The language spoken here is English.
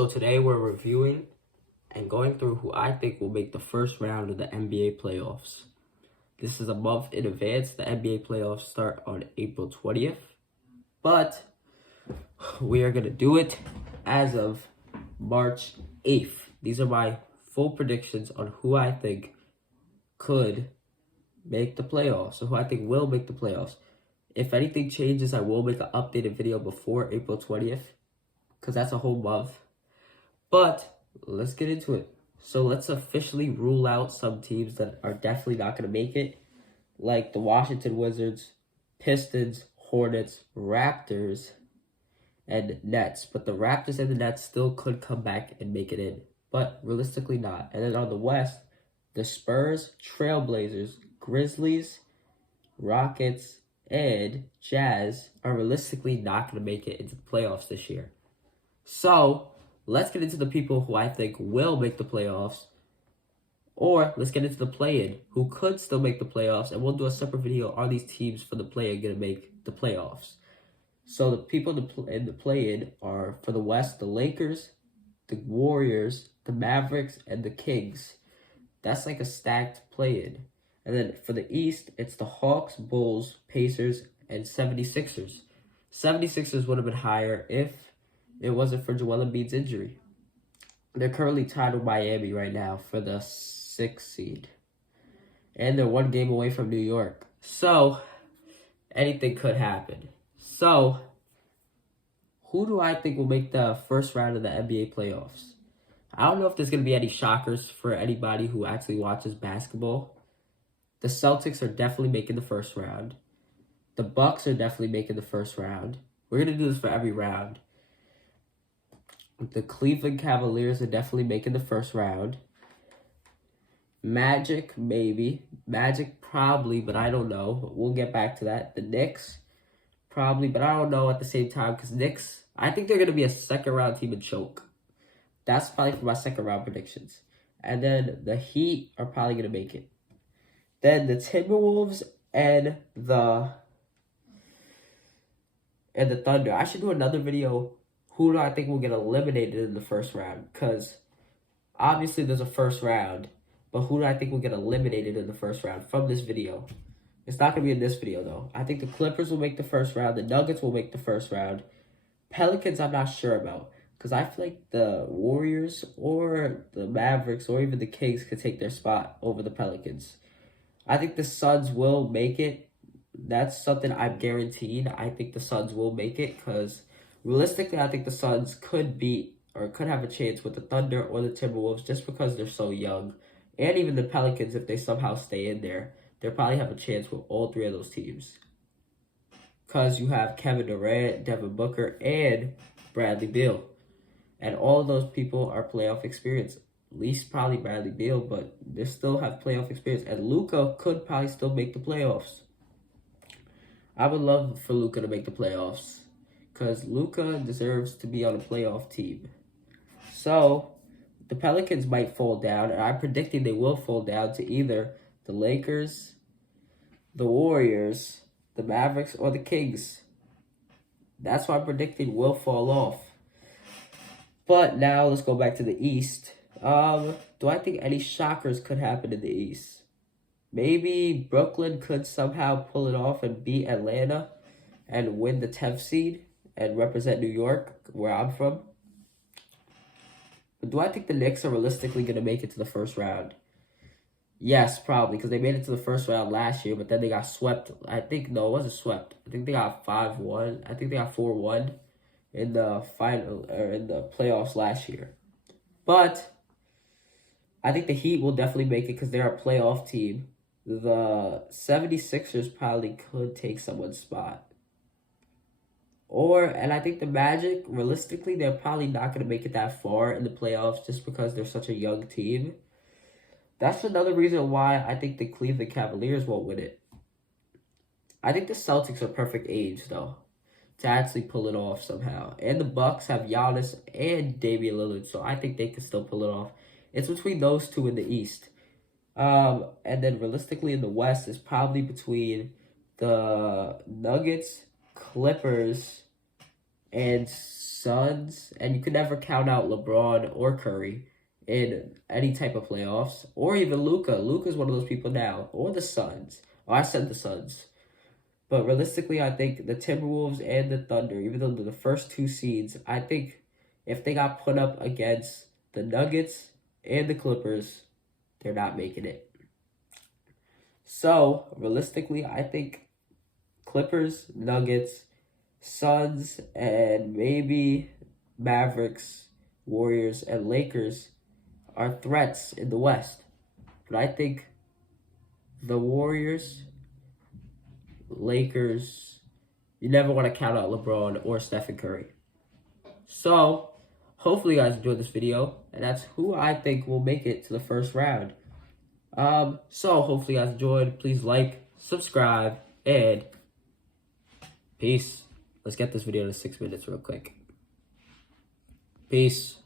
So today we're reviewing and going through who I think will make the first round of the NBA playoffs. This is a month in advance. The NBA playoffs start on April 20th, but we are going to do it as of March 8th. These are my full predictions on who I think could make the playoffs, so who I think will make the playoffs. If anything changes, I will make an updated video before April 20th, because that's a whole month. But let's get into it. So let's officially rule out some teams that are definitely not going to make it, like the Washington Wizards, Pistons, Hornets, Raptors, and Nets. But the Raptors and the Nets still could come back and make it in, but realistically not. And then on the West, the Spurs, Trailblazers, Grizzlies, Rockets, and Jazz are realistically not going to make it into the playoffs this year. So let's get into the people who I think will make the playoffs, or let's get into the play-in, who could still make the playoffs, and we'll do a separate video. Are these teams for the play-in going to make the playoffs? So the people in the play-in are, for the West, the Lakers, the Warriors, the Mavericks, and the Kings. That's like a stacked play-in. And then for the East, it's the Hawks, Bulls, Pacers, and 76ers. 76ers would have been higher if it wasn't for Joel Embiid's injury. They're currently tied with Miami right now for the 6th seed. And they're one game away from New York. So, anything could happen. So, who do I think will make the first round of the NBA playoffs? I don't know if there's going to be any shockers for anybody who actually watches basketball. The Celtics are definitely making the first round. The Bucks are definitely making the first round. We're going to do this for every round. The Cleveland Cavaliers are definitely making the first round. Magic, maybe. Magic, probably, but I don't know. We'll get back to that. The Knicks, probably, but I don't know at the same time, because Knicks, I think they're going to be a second-round team and choke. That's probably for my second-round predictions. And then the Heat are probably going to make it. Then the Timberwolves and the Thunder. I should do another video. Who do I think will get eliminated in the first round? Because obviously there's a first round, but who do I think will get eliminated in the first round from this video? It's not going to be in this video, though. I think the Clippers will make the first round. The Nuggets will make the first round. Pelicans, I'm not sure about, because I feel like the Warriors or the Mavericks or even the Kings could take their spot over the Pelicans. I think the Suns will make it. That's something I'm guaranteed. I think the Suns will make it, because realistically, I think the Suns could beat or could have a chance with the Thunder or the Timberwolves just because they're so young. And even the Pelicans, if they somehow stay in there, they'll probably have a chance with all three of those teams. Because you have Kevin Durant, Devin Booker, and Bradley Beal. And all of those people are playoff experience. At least probably Bradley Beal, but they still have playoff experience. And Luka could probably still make the playoffs. I would love for Luka to make the playoffs, because Luka deserves to be on a playoff team. So, the Pelicans might fall down, and I'm predicting they will fall down to either the Lakers, the Warriors, the Mavericks, or the Kings. That's what I'm predicting will fall off. But now, let's go back to the East. Do I think any shockers could happen in the East? Maybe Brooklyn could somehow pull it off and beat Atlanta and win the 10th seed and represent New York, where I'm from. But do I think the Knicks are realistically going to make it to the first round? Yes, probably, because they made it to the first round last year, but then they got swept. I think, no, it wasn't swept. I think they got 5-1. I think they got 4-1 in the final, or in the playoffs last year. But I think the Heat will definitely make it because they're a playoff team. The 76ers probably could take someone's spot. And I think the Magic, realistically, they're probably not going to make it that far in the playoffs just because they're such a young team. That's another reason why I think the Cleveland Cavaliers won't win it. I think the Celtics are perfect age, though, to actually pull it off somehow. And the Bucks have Giannis and Damian Lillard, so I think they can still pull it off. It's between those two in the East. And then realistically in the West is probably between the Nuggets, Clippers, and Suns, and you could never count out LeBron or Curry in any type of playoffs, or even Luka. Luka's one of those people now, or the Suns. Oh, I said the Suns. But realistically, I think the Timberwolves and the Thunder, even though they're the first two seeds, I think if they got put up against the Nuggets and the Clippers, they're not making it. So, realistically, I think Clippers, Nuggets, Suns, and maybe Mavericks, Warriors, and Lakers are threats in the West. But I think the Warriors, Lakers, you never want to count out LeBron or Stephen Curry. So, hopefully you guys enjoyed this video, and that's who I think will make it to the first round. So hopefully you guys enjoyed. Please like, subscribe, and peace. Let's get this video to 6 minutes real quick. Peace.